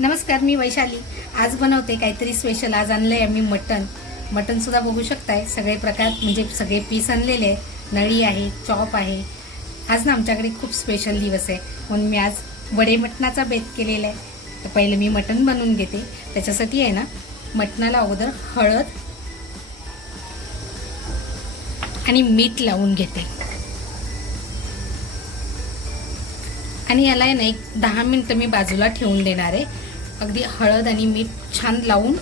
नमस्कार मी वैशाली. आज बनवते काहीतरी स्पेशल आज आणलं आहे मी मटन मटनसुद्धा बघू शकताय. सगळे प्रकार म्हणजे सगळे पीस आणलेले आहे नळी आहे चॉप आहे. आज ना आमच्याकडे खूप स्पेशल दिवस आहे. म्हणून मी आज वडे मटणाचा बेत केलेला आहे. तर पहिलं मी मटण बनवून घेते. त्याच्यासाठी आहे ना मटणाला अगोदर हळद आणि मीठ लावून घेते. आणि याला आहे ना एक दहा मिनटं मी बाजूला ठेवून देणार आहे. अगदी हळद आणि मीठ छान लावून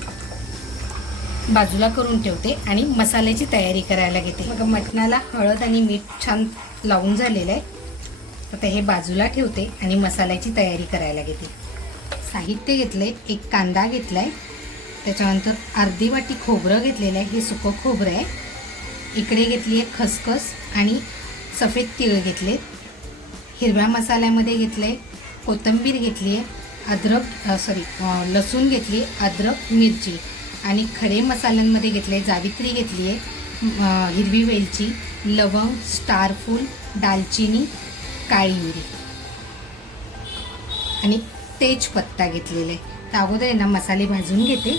बाजूला करून ठेवते आणि मसाल्याची तयारी करायला घेते. मग मटणाला हळद आणि मीठ छान लावून झालेलं आहे. आता हे बाजूला ठेवते आणि मसाल्याची तयारी करायला घेते. साहित्य घेतलं आहे एक कांदा घेतला आहे त्याच्यानंतर अर्धी वाटी खोबरं घेतलेलं आहे. हे सुकं खोबरं आहे. इकडे घेतली आहे खसखस आणि सफेद तिळ घेतले हिरव्या मसाल्यामध्ये घेतलं आहे कोथिंबीर घेतली आहे. अद्रक सॉरी लसूण घेतली अद्रक मिरची आणि खडे मसाल्यांमध्ये घेतले जावित्री घेतली आहे हिरवी वेलची लवंग स्टारफूल दालचिनी काळी मिरी. आणि तेजपत्ता घेतलेले. तर अगोदर आहे ना मसाले भाजून घेते.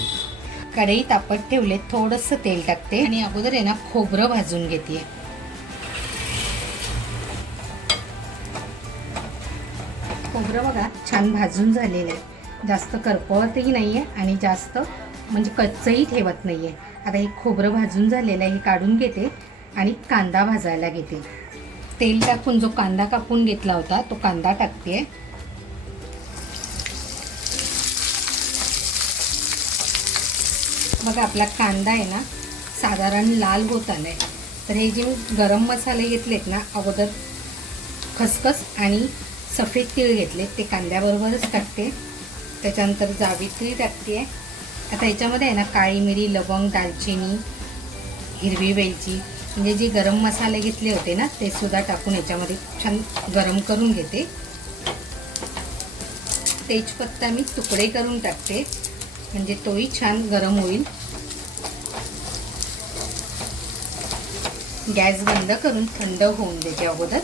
कढई तापत ठेवले थोडंसं तेल टाकते. आणि अगोदर आहे ना खोबरं भाजून घेते. खोबरं बघा छान भाजून झालेलं आहे. जास्त करपवतही नाही आहे आणि जास्त म्हणजे कच्चंही ठेवत नाही आहे आता हे खोबरं भाजून झालेलं आहे हे काढून घेते आणि कांदा भाजायला घेते. तेल टाकून जो कांदा कापून घेतला होता तो कांदा टाकते. बघा आपला कांदा आहे ना साधारण लाल होत आला आहे तर हे जे गरम मसाले घेतलेत ना अगोदर खसखस आणि सफेद तीळ घेतले ते कांद्याबरोबरच टाकते. त्याच्यानंतर जावित्री टाकते. आता याच्यामध्ये आहे ना काळी मिरी लवंग दालचिनी हिरवी वेलची म्हणजे जे गरम मसाले घेतले होते ना ते सुद्धा टाकून याच्यामध्ये छान गरम करून घेते. तेजपत्ता मी तुकडे करून टाकते म्हणजे तोही छान गरम होईल. गॅस बंद करून थंड होऊन देते अगोदर.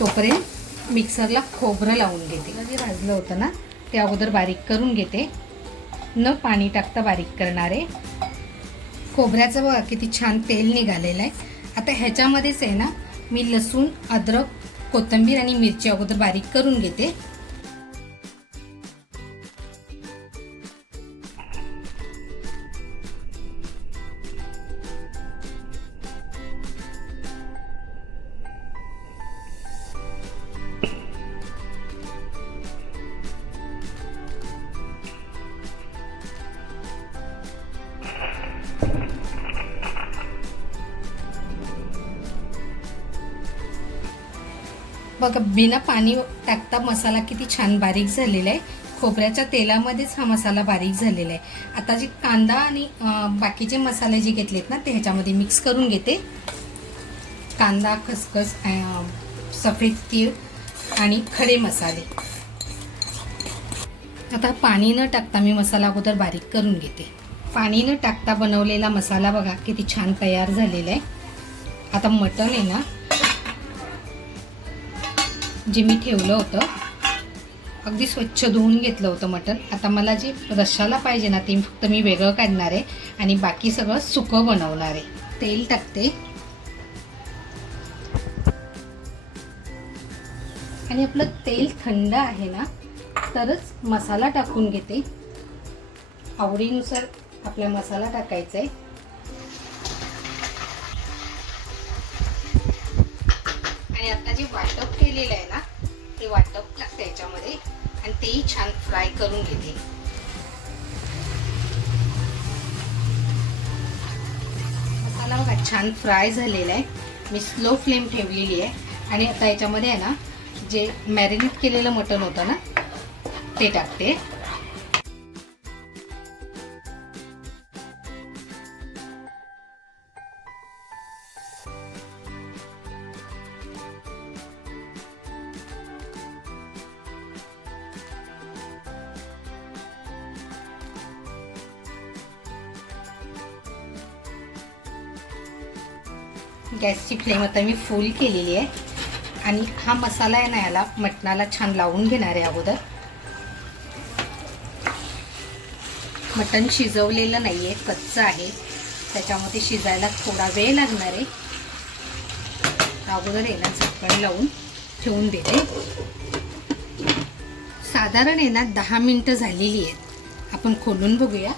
तोपर्यंत मिक्सरला खोबरं लावून घेते. जे भाजलं होतं ना ते अगोदर बारीक करून घेते. न पाणी टाकता बारीक करणारे. खोबऱ्याचं बघा किती छान तेल निघालेलं आहे. आता ह्याच्यामध्येच आहे ना मी लसूण अद्रक कोथिंबीर आणि मिरची अगोदर बारीक करून घेते. बघा बिना पाणी टाकता मसाला किती छान बारीक झालेला आहे. खोबऱ्याच्या तेलामध्येच हा मसाला बारीक झालेला आहे. आता जे कांदा आणि बाकीचे मसाले जे घेतलेत ना ते ह्याच्यामध्ये मिक्स करून घेते. कांदा खसखस सफेद तीळ आणि खडे मसाले. आता पाणी न टाकता मी मसाला अगोदर बारीक करून घेते. पाणी न टाकता बनवलेला मसाला बघा किती छान तयार झालेला आहे. आता मटण आहे ना जे मी ठेवलं होतं अगदी स्वच्छ धुवून घेतलं होतं मटण. आता मला जे रश्शाला पाहिजे ना ते फक्त मी वेगळं काढणार आहे आणि बाकी सगळं सुकं बनवणार आहे. तेल टाकते. आणि आपलं तेल थंड आहे ना तरच मसाला टाकून घेते. आवडीनुसार आपला मसाला टाकायचा आहे. आणि आता जे वाटप केलेलं आहे ना ते वाटप टाकते याच्यामध्ये आणि तेही छान फ्राय करून घेते. मसाला बघा छान फ्राय झालेला आहे. मी स्लो फ्लेम ठेवलेली आहे. आणि आता याच्यामध्ये आहे ना जे मॅरिनेट केलेलं मटण होतं ना ते टाकते. गॅसची फ्लेम आता मी फुल केलेली आहे. आणि हा मसाला आहे ना याला मटणाला छान लावून घेणार आहे अगोदर. मटण शिजवलेलं नाही आहे कच्चं आहे. त्याच्यामध्ये शिजायला थोडा वेळ लागणार आहे. अगोदर याला झाकण लावून ठेवून देते. साधारण आहे ना दहा मिनटं झालेली आहेत. आपण खोलून बघूया.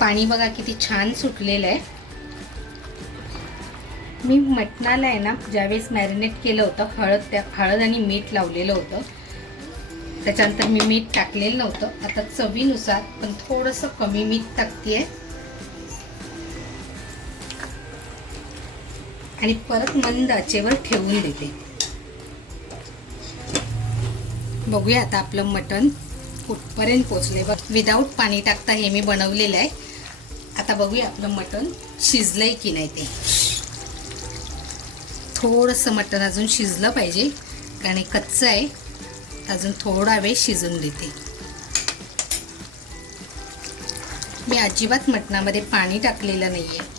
पाणी बघा किती छान सुटलेलं आहे. मी मटणाला आहे ना ज्यावेळेस मॅरिनेट केलं होतं हळद त्या हळद आणि मीठ लावलेलं होतं. त्याच्यानंतर मी मीठ टाकलेलं नव्हतं. आता चवीनुसार पण थोडंसं कमी मीठ टाकते आणि परत मंद आचेवर ठेवून देते. बघूया आता आपलं मटण. कुठपर्यंत पोचले बघ. विदाऊट पाणी टाकता हे मी बनवलेलं आहे. आता बघूया आपलं मटण शिजलंय की नाही ते. थोडंसं मटण अजून शिजलं पाहिजे. कारण कच्चं आहे. अजून थोडा वेळ शिजून देते. मी अजिबात मटणामध्ये पाणी टाकलेलं नाही आहे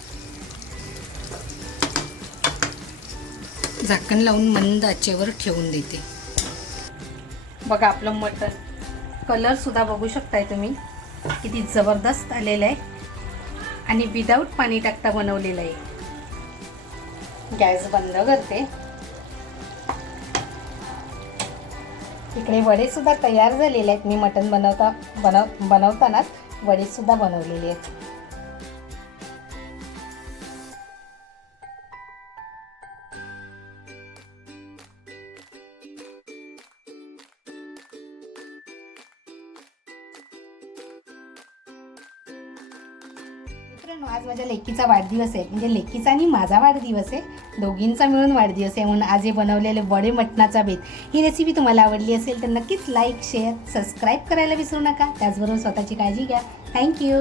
झाकण लावून मंद आचेवर ठेवून देते. बघा आपलं मटण. कलर सुद्धा बघू शकताय तुम्ही. किती जबरदस्त आलेलं आहे. आणि विदाऊट पाणी टाकता बनवलेलं आहे. गॅस बंद करते. इकडे वडे सुद्धा तयार झालेले आहेत. मी मटण बनवता बनव बनवतानाच वडे सुद्धा बनवलेले आहेत. मित्रांनो आज माझ्या लेकीचा वाढदिवस आहे. म्हणजे लेकीचा आणि माझा वाढदिवस आहे. दोघींचा मिळून वाढदिवस आहे म्हणून आज हे बनवलेले वडे मटणाचा बेत. ही रेसिपी तुम्हाला आवडली असेल तर नक्कीच लाईक शेअर सबस्क्राईब करायला विसरू नका. त्याचबरोबर स्वतःची काळजी घ्या. थँक्यू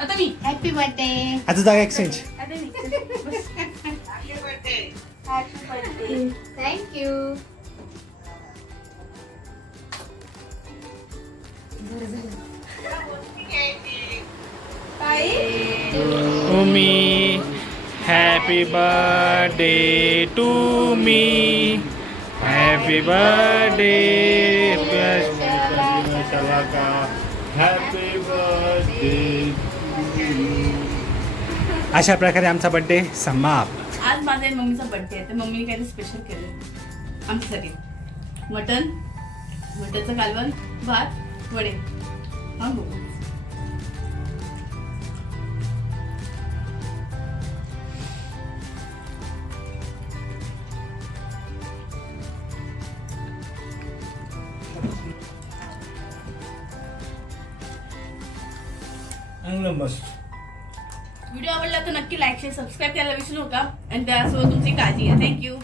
आता मी हॅपी बर्थडे आता जागा exchange Happy birthday! Happy birthday! Thank you. Umi, happy birthday to me. Happy birthday, Happy birthday. अशा प्रकारे आमचा बर्थडे समाप्त. आज माझा आणि मम्मीचा बर्थडे आहे तर मम्मीने काहीतरी स्पेशल केलं आमच्यासाठी. मटन मटनचं कालवण भात वडे. हा बघू. मस्त व्हिडिओ आवडला तर नक्की लाईक शेअर सबस्क्राईब करायला विसरू नका. आणि त्यासोबत तुमची काळजी घ्या. थँक्यू